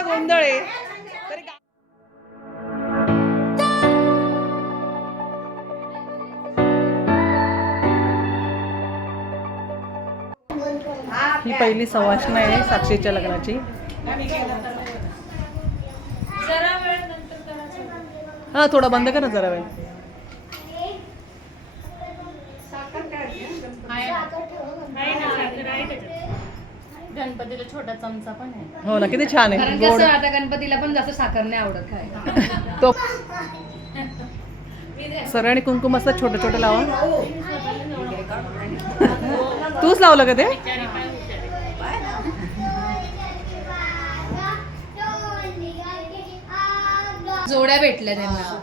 केवढा गोंधळ आहे तरी ही पहिली सवाष्ण आहे साक्षीच्या लग्नाची. हा थोडा बंद करा जरा वेळ. गणपतीला छोटा चमचा पण आहे. हो ना किती छान आहे. कसं आता गणपतीला पण जास्त साखर नाही आवडत काय. तो सरळ आणि कुंकुम असं छोटं छोटं लावा. तूच लावलं का ते? जोड्या भेटल्या त्यांना.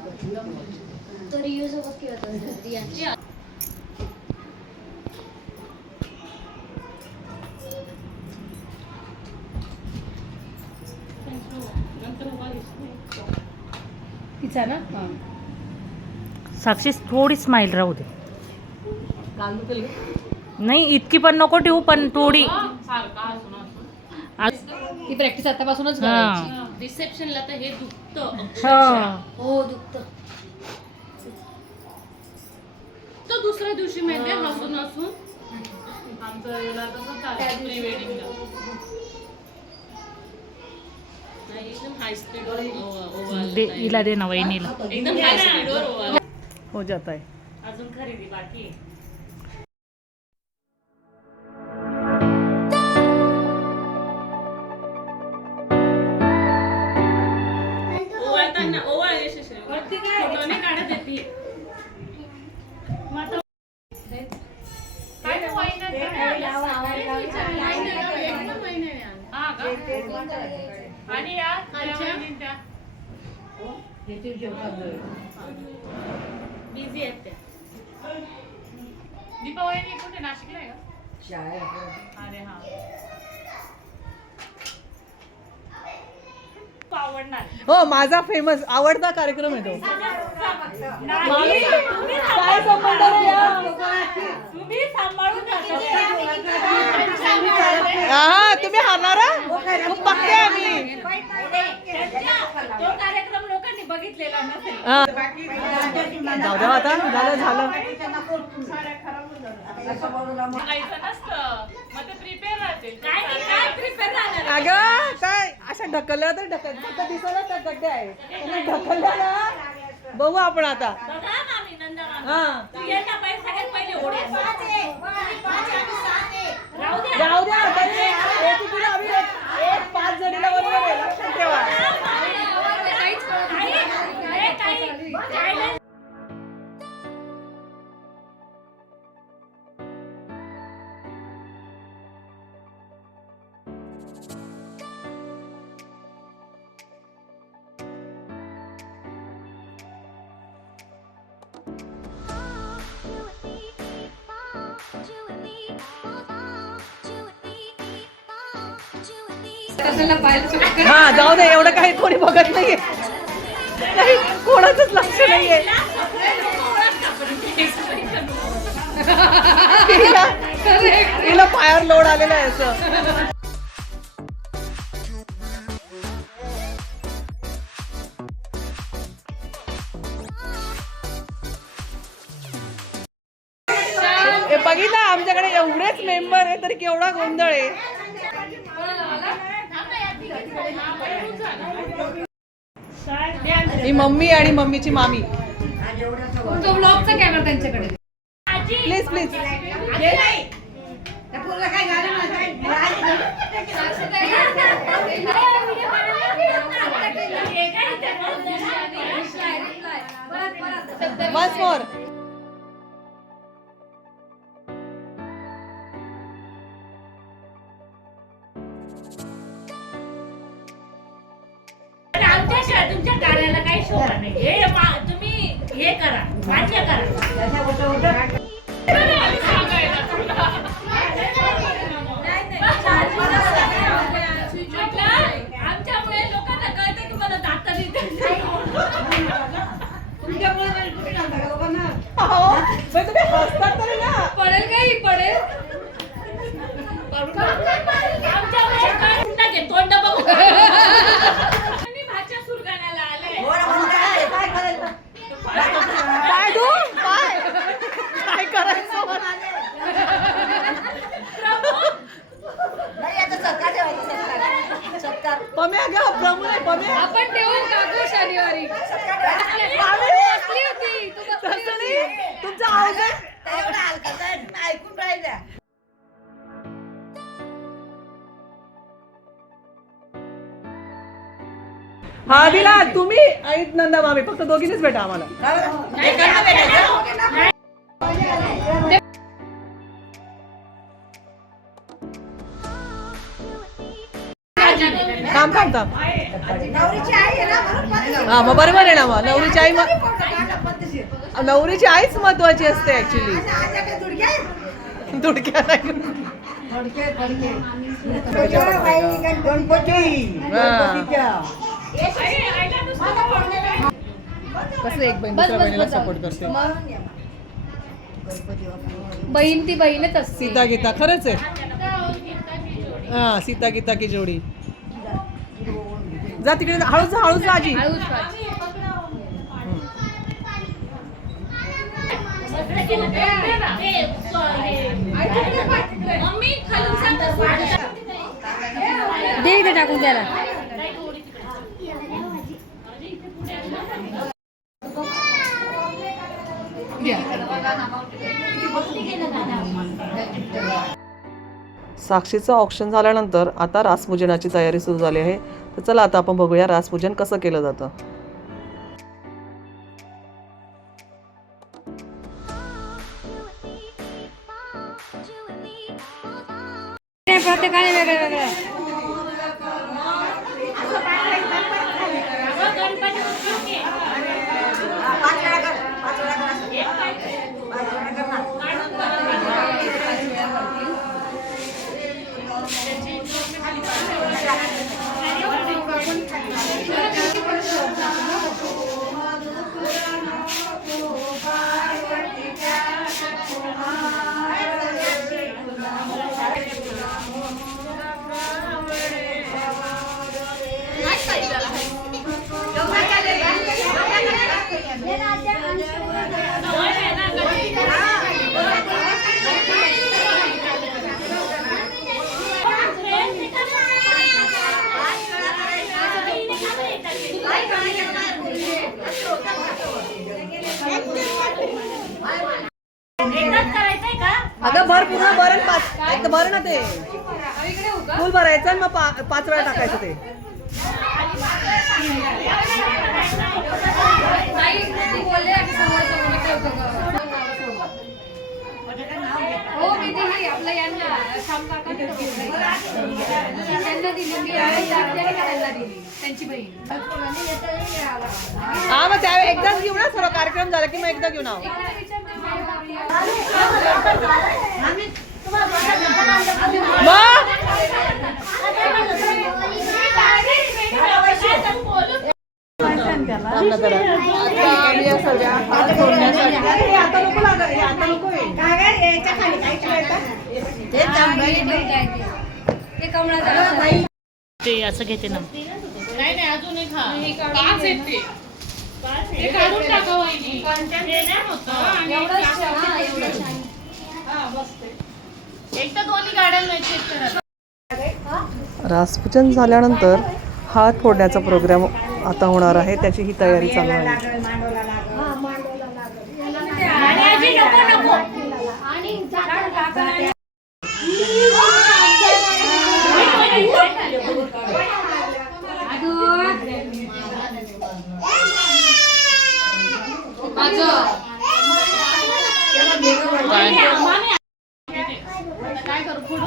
तिचा ना साक्षी थोडी स्माइल राहू दे. नाही इतकी पण नको ठेवू पण थोडी. ही प्रॅक्टिस आतापासूनच करायची. रिसेप्शनला तर हे दुखतं. हो दुखतं. तो दुसऱ्या दिवशी माहिती हसून हसून आमचं प्री वेडिंगला एकदम हाय स्पीड हिला दे ना वहिनीला. एकदम हाय स्पीडवर हो जात आहे. अजून खरेदी बाकी आहे. बिझी आहेत त्या. दीपावली कुठे नाशिकला आहे का? अरे हा आवडणार. हो माझा फेमस आवडता कार्यक्रम आहे तो. काय संबंध रे या? तुम्ही सांभाळून हा तुम्ही हारणार खूप पक्के आम्ही. तो कार्यक्रम लोकांनी बघितलेला नसेल. जाऊ द्या आता झालं झालं. अगं काय अशा ढकलल्या तर ढकल दिसायला त्या गड्डे आहे ढकलल्या ना. बघू आपण आता. हा राहू द्या आता आम्ही एक 5 जणीला बरोबर आहे लक्षात ठेवा. हा जाऊ दे एवढं काही कोणी बघत नाहीये. नाही कोणाचंच लक्ष नाहीये. तिला पायावर लोड आलेला आहे असं. बघितलं आमच्याकडे एवढेच मेंबर आहे तरी केवढा गोंधळ आहे. ही मम्मी आणि मम्मीची मामी. तो ब्लॉगचा कॅमेरा त्यांच्याकडे. Please please. Once more. आमच्याशिवाय तुमच्या कार्याला काही शोभा नाही. हे तुम्ही हे करा मान्य करा. आमच्यामुळे लोकांना कळते तुम्हाला दाता देते. तुम्ही हसतात तरी ना. पडेल काही पडेल. आमच्यामुळे तोंड बघू. तुमचा आवाज आहे. ऐकून राहिल्या. हा दिला तुम्ही आणि नंदा मामी फक्त दोघींनीच भेटा आम्हाला. थांब थांब थांब. नवरीची आई आहे ना म्हणून पद्धतशीर. हा मग बरोबर आहे ना मग नवरीची आई नवरीची आईच महत्वाची असते ऍक्च्युली. आज्याकडे दुडक्या आहेत. दुडक्या नाही. कसं एक बहीण दुसऱ्या बहिणीला सपोर्ट करते. बहीण ती बहीणच असते. सीता गीता खरंच आहे. हा सीता गीता की जोडी. जा तिकडे हळूच हळूच जा आजी. मम्मी खालून सांगतात. दे इथे टाकून त्याला. साक्षीचं ऑप्शन झाल्यानंतर आता रासपूजनाची तयारी सुरू झाली आहे. तर चला आता आपण बघूया रासपूजन कसं केलं जातं. प्रत्येकाने वेगळं वेगळं. अगं भर पूर्ण भरण पाच एक तर भर ना ते फुल भरायचं आणि मग 5 वेळा टाकायचं ते. हो मी दिली आपल्या यांना श्याम काकांना त्यांना दिली. मी त्यांना दिली त्यांची बहीण. हा मग त्यावेळी एकदाच घेऊ ना सर्व कार्यक्रम झाला की मग एकदा घेऊन आहो. ते असं घेते ना. नाही नाही अजून एक हा. 5 आहेत ते. ते काढून टाका वहिनी. हे नाही होतं. आणि एक तर दोन्ही गाड्यांना चेक करा. रासपूजन झाल्यानंतर हात फोडण्याचा प्रोग्राम आता होणार आहे. त्याची ही तयारी चालू आहे. आणि आजी नको नको. काय करू फोडू?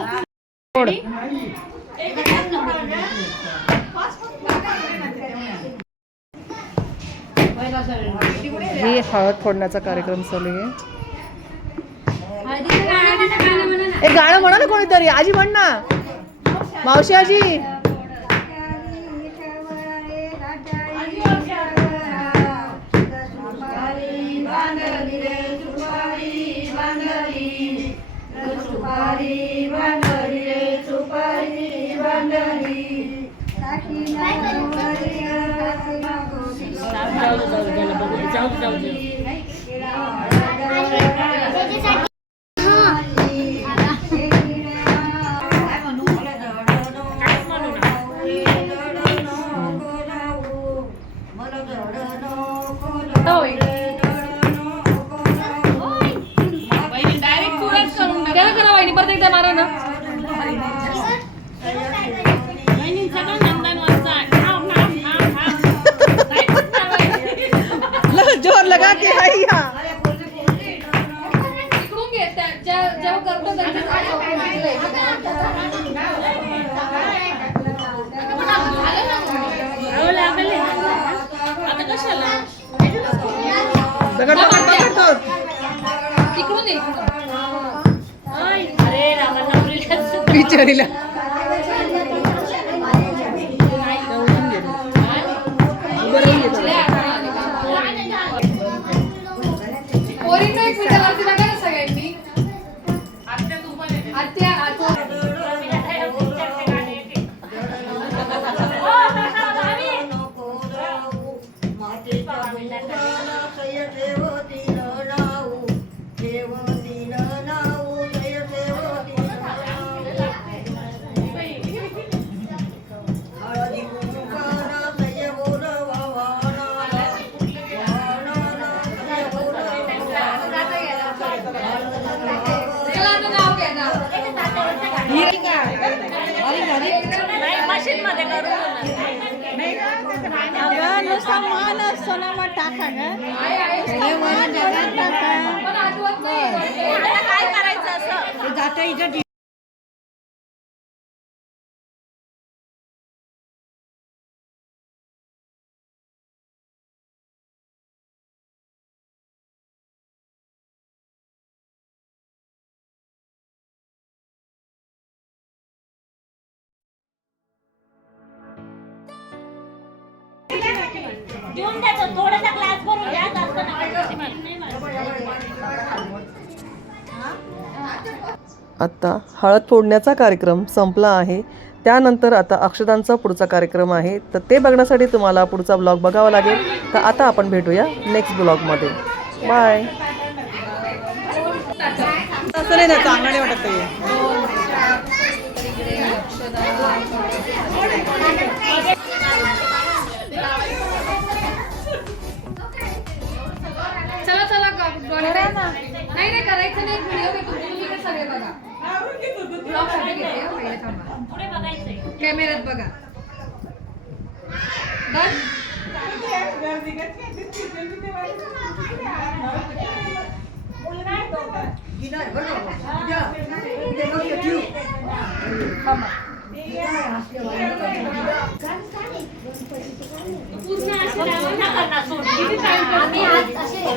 ही हळद फोडण्याचा कार्यक्रम चालू आहे. एक गाणं म्हणा ना कोणीतरी. आजी म्हण ना. मावशी आजी. दगड पकड तो. इकडून ये, इकडून. अरे रामा, नवरीला बिचारीला पोरींना एक मिनिट लावते बघा ना सगळ्यांनी. आत्या चला आता नाव घ्या नाव. मशीन मध्ये करू पण आठवत नाही. काय करायचं असं. देऊन द्यायचं थोडासा ग्लास भरून द्या जास्त आता हळद फोडण्याचा कार्यक्रम संपला आहे. त्यानंतर आता अक्षतांचा पुढचा कार्यक्रम आहे. तर ते बघण्यासाठी तुम्हाला पुढचा ब्लॉग बघावा लागेल. तर आता आपण भेटूया नेक्स्ट ब्लॉगमध्ये. बाय. असं नाही ना, चांगलं नाही वाटत ते. चला चला नाही नाही करायचं नाही. व्हिडिओ घेतो तुम्ही का सगळे बघा. ब्लॉग साठी घेते हं, पहिले थांबा. पुढे बघायचंय. कॅमेऱ्यात बघा. डन.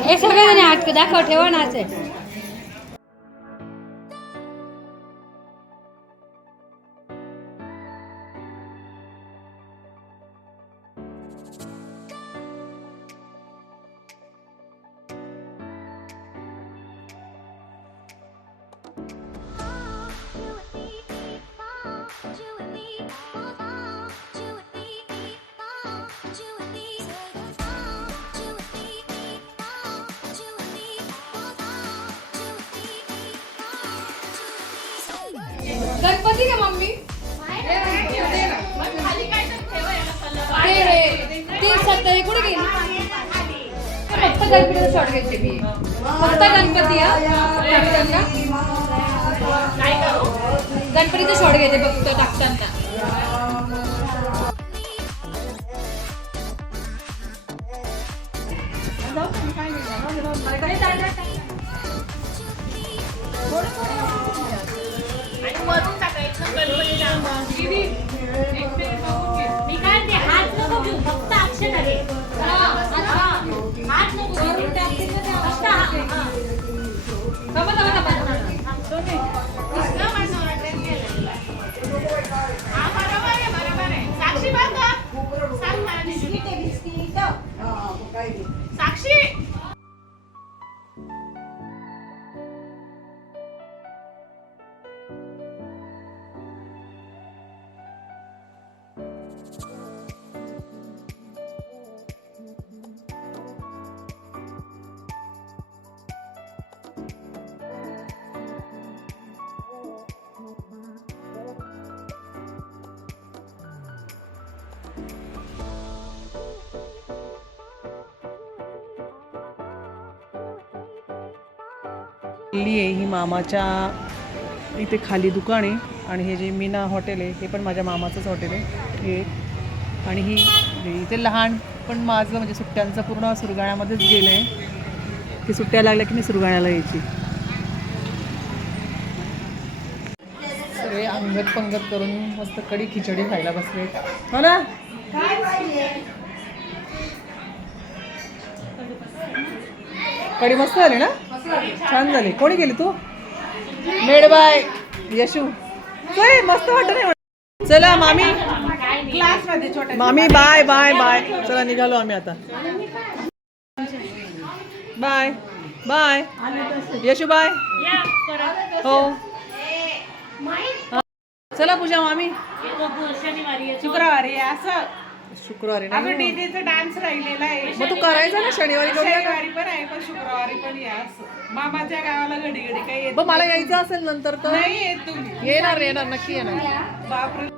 हे सगळ्यांनी हात दाखव ठेवा नाचे. गणपती का मम्मी? ते सत्तर कुठे गेली? फक्त गणपतीचा शॉट घ्यायचे मी. फक्त गणपती गणपतीचा शॉट घ्यायचे फक्त टाकताना. वरून टाकायचं मी काय ते हात नको घेऊ फक्त अक्षता घे. हात नको घेऊ फक्त साक्षी साक्षी ही मामाच्या इथे खाली दुकान आहे. आणि हे जे मीना हॉटेल आहे हे पण माझ्या मामाचंच हॉटेल आहे हे. आणि ही इथे लहान पण माझं म्हणजे सुट्ट्यांचं पूर्ण सुरगाण्यामध्येच गेलं आहे की सुट्ट्या लागल्या की मी सुरगाण्याला यायची. सगळे अंगत पंगत करून मस्त कढी खिचडी खायला बसले हो ना. कढी मस्त झाली ना छान झाली कोणी केली तू मेड बाय यशू काय मस्त वाटत नाही चला मामी मामी बाय बाय बाय चला निघालो आम्ही आता बाय बाय यशू बाय या परत हो चला पूजा मामी शनिवारी येतो. शुक्रवारी असं शुक्रवारी अगं नाही डीजेचा डान्स राहिलेला आहे मग तू करायचा ना शनिवारी करूया का? शनिवारी पण आहे पण शुक्रवारी पण या असं मामाच्या गावाला घडी घडी काही येत मग मला यायचं असेल नंतर तर नाही येत तुम्ही येणार येणार नक्की येणार बापरे